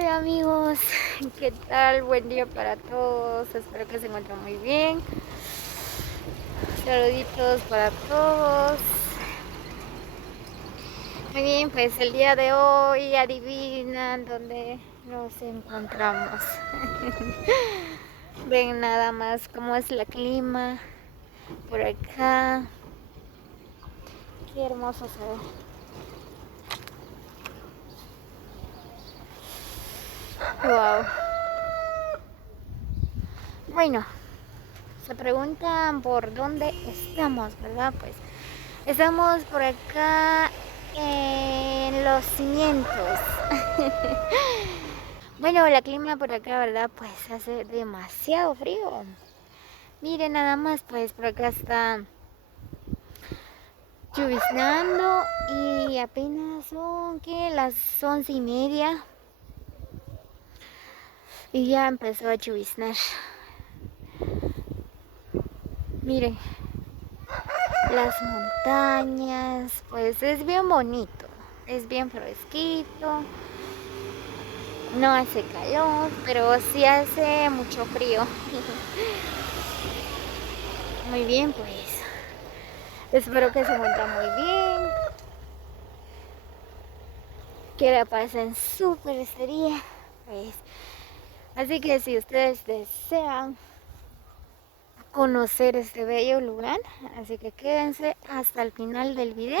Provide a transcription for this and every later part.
Hola amigos, ¿qué tal? Buen día para todos, espero que se encuentren muy bien. Saluditos para todos. Muy bien, pues el día de hoy adivinan dónde nos encontramos. Ven nada más cómo es el clima por acá. Qué hermoso se ve. Wow. Bueno, se preguntan por dónde estamos, ¿verdad? Pues estamos por acá en Los Cimientos. Bueno, el clima por acá, ¿verdad? Pues hace demasiado frío. Miren nada más, pues por acá está lloviznando y apenas son, ¿qué? Las 11:30 y ya empezó a lloviznar. Miren, las montañas, pues es bien bonito, es bien fresquito. No hace calor, pero sí hace mucho frío. Muy bien, pues espero que se encuentren muy bien, que la pasen súper este día. Pues, así que si ustedes desean conocer este bello lugar, así que quédense hasta el final del video.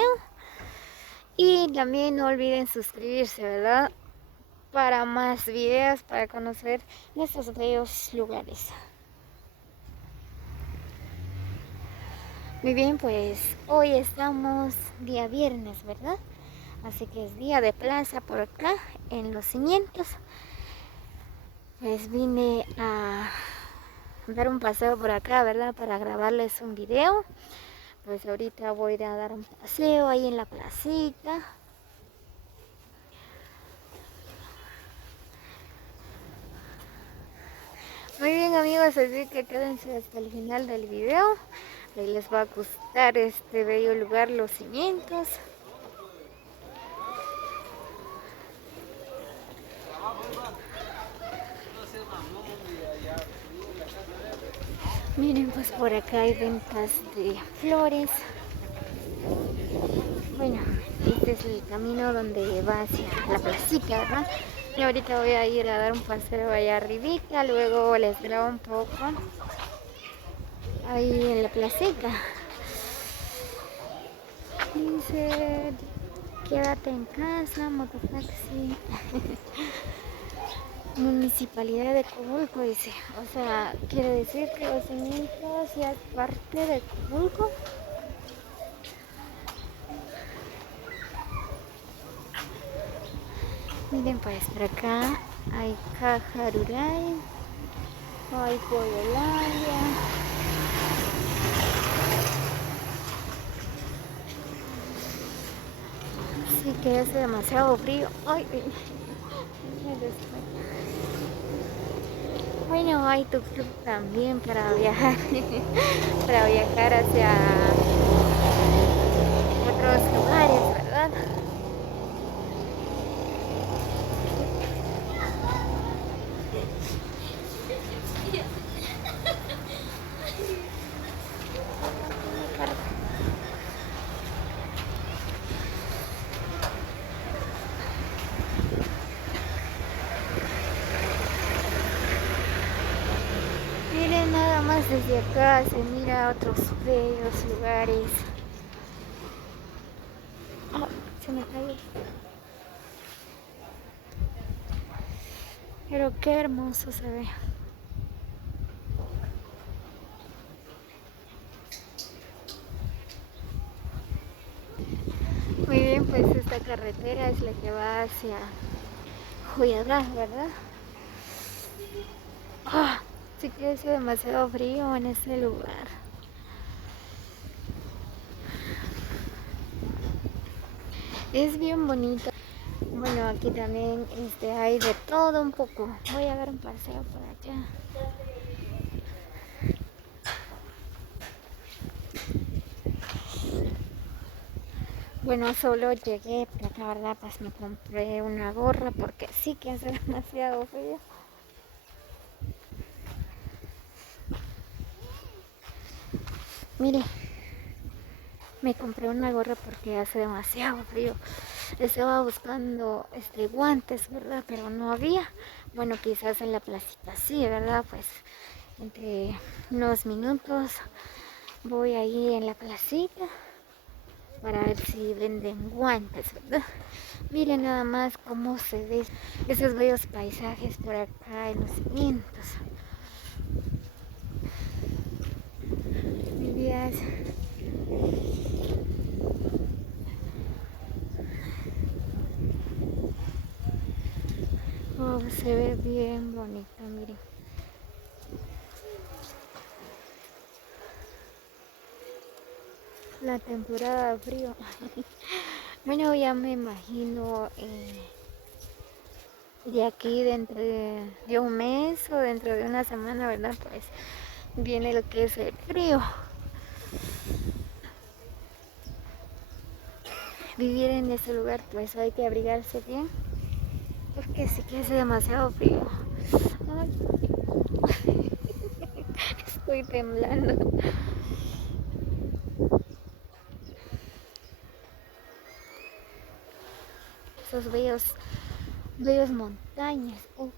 Y también no olviden suscribirse, ¿verdad? Para más videos, para conocer nuestros bellos lugares. Muy bien, pues hoy estamos día viernes, ¿verdad? Así que es día de plaza por acá en Los Cimientos. Pues vine a dar un paseo por acá, ¿verdad? Para grabarles un video. Pues ahorita voy a ir a dar un paseo ahí en la placita. Muy bien amigos, así que quédense hasta el final del video. Ahí les va a gustar este bello lugar, Los Cimientos. Miren, pues por acá hay ventas de flores. Bueno, este es el camino donde va hacia la placita, ¿verdad? Y ahorita voy a ir a dar un paseo allá arribita, luego les grabo un poco ahí en la placita. Dice, quédate en casa, mototaxi. Municipalidad de Cobulco, dice. O sea, quiere decir que Los Cimientos ya es parte de Cobulco. Miren, pues por acá hay caja rural, hay Pollolandia. Sí que hace demasiado frío. Ay, me desmayé. Bueno, hay tuk-tuk también para viajar, para viajar hacia otros lugares, ¿verdad? Miren, nada más desde acá se mira otros bellos lugares. Oh, se me cayó. Pero qué hermoso se ve. Muy bien, pues esta carretera es la que va hacia Joyadá, ¿verdad? Ah, sí que hace demasiado frío en este lugar. Es bien bonito. Bueno, aquí también hay de todo un poco. Voy a dar un paseo por allá. Bueno, solo llegué por acá, ¿verdad? Pues me compré una gorra porque sí que hace demasiado frío. Mire, me compré una gorra porque hace demasiado frío. Estaba buscando guantes, ¿verdad? Pero no había. Bueno, quizás en la placita sí, ¿verdad? Pues entre unos minutos voy ahí en la placita para ver si venden guantes, ¿verdad? Miren nada más cómo se ven esos bellos paisajes por acá en los cimientos. Mi vida oh, se ve bien bonito, miren. La temporada de frío. Bueno, ya me imagino de aquí dentro de un mes o dentro de una semana, ¿verdad? Pues viene lo que es el frío. Vivir en ese lugar, pues hay que abrigarse bien, porque sí que hace demasiado frío. Ay, estoy temblando. Esos bellos montañas. Oh,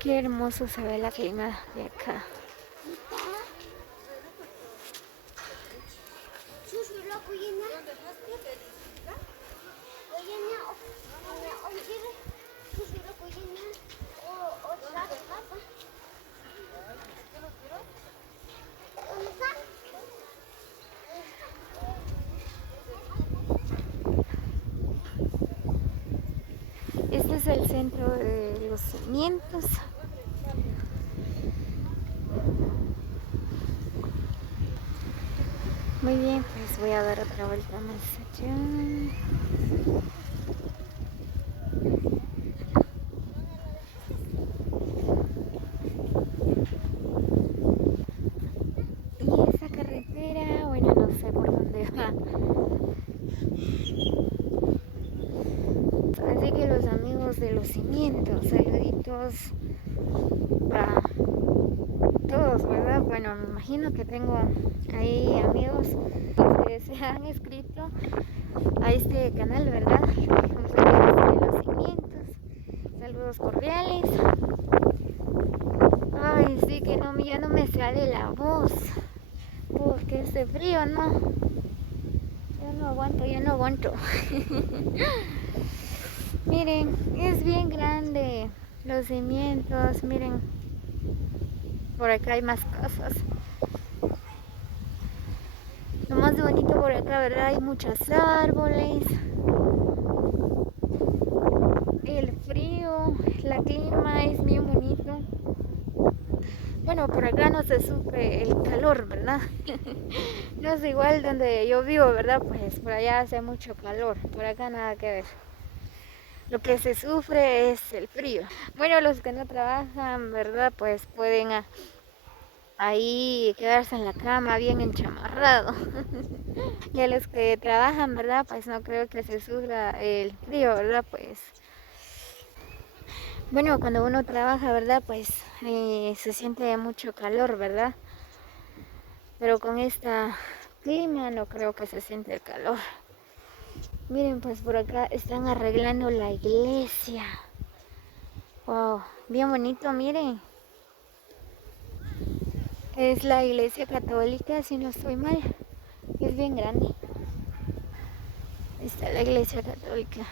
qué hermoso se ve la clima de acá. Este es el centro de los cimientos. Muy bien, pues voy a dar otra vuelta más allá. Y esa carretera, bueno, no sé por dónde va. Así que los amigos de los cimientos, saluditos para todos, ¿verdad? Bueno, me imagino que tengo ahí amigos que se han inscrito a este canal, ¿verdad? Los amigos de los cimientos. Saludos cordiales. Ay, sí que no, ya no me sale la voz. Porque este frío, no. Ya no aguanto, ya no aguanto. Miren, es bien grande los cimientos, miren. Por acá hay más casas. Lo más bonito por acá, ¿verdad? Hay muchos árboles. El frío, la clima es bien bonito. Bueno, por acá no se sufre el calor, ¿verdad? No es igual donde yo vivo, ¿verdad? Pues por allá hace mucho calor. Por acá nada que ver. Lo que se sufre es el frío. Bueno, los que no trabajan, ¿verdad? Pues pueden ahí quedarse en la cama bien enchamarrado. Y a los que trabajan, ¿verdad? Pues no creo que se sufra el frío, ¿verdad? Pues bueno, cuando uno trabaja, ¿verdad? Pues se siente mucho calor, ¿verdad? Pero con esta clima no creo que se siente el calor. Miren, pues por acá están arreglando la iglesia. Wow, bien bonito, miren. Es la iglesia católica, si no estoy mal. Es bien grande. Ahí está la iglesia católica.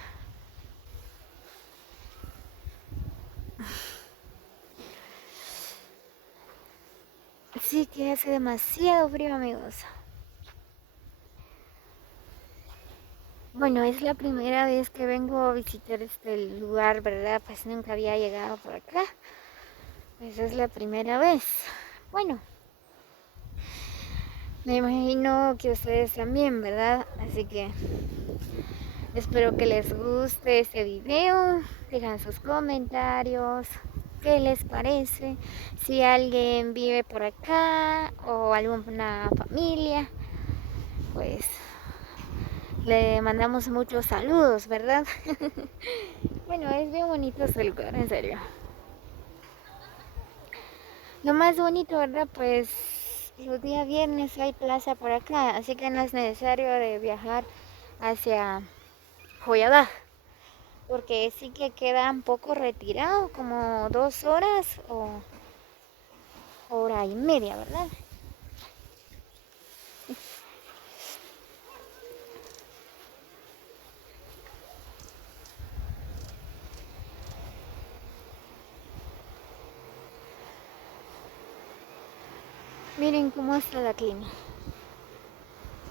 Sí que hace demasiado frío, amigos. Bueno, es la primera vez que vengo a visitar este lugar, ¿verdad? Pues nunca había llegado por acá. Pues es la primera vez. Bueno, me imagino que ustedes también, ¿verdad? Así que Espero que les guste este video. Dejan sus comentarios. ¿Qué les parece? Si alguien vive por acá o alguna familia, pues le mandamos muchos saludos, ¿verdad? Bueno, es bien bonito este lugar, en serio. Lo más bonito, ¿verdad? Pues los días viernes hay plaza por acá, así que no es necesario de viajar hacia Joyada, porque sí que queda un poco retirado, como 2 horas o hora y media, ¿verdad? Miren cómo está la clima.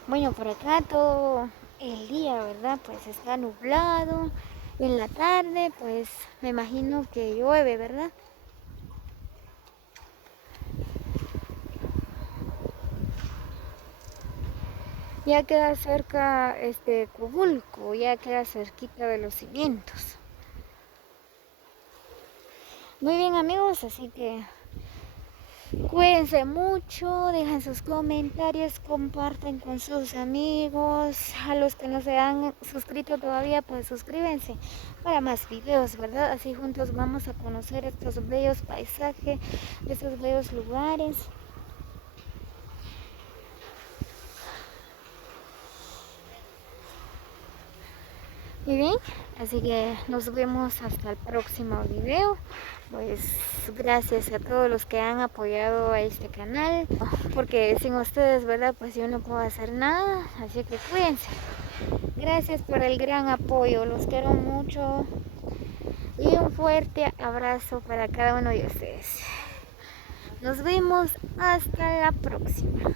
Bueno, por acá todo el día, ¿verdad? Pues está nublado. En la tarde, pues me imagino que llueve, ¿verdad? Ya queda cerca Cubulco, ya queda cerquita de los cimientos. Muy bien, amigos, así que cuídense mucho, dejen sus comentarios, comparten con sus amigos. A los que no se han suscrito todavía, pues suscríbanse para más videos, ¿verdad? Así juntos vamos a conocer estos bellos paisajes, estos bellos lugares. Muy bien, así que nos vemos hasta el próximo video. Pues gracias a todos los que han apoyado a este canal, porque sin ustedes, ¿verdad? Pues yo no puedo hacer nada, así que cuídense. Gracias por el gran apoyo, los quiero mucho y un fuerte abrazo para cada uno de ustedes. Nos vemos hasta la próxima.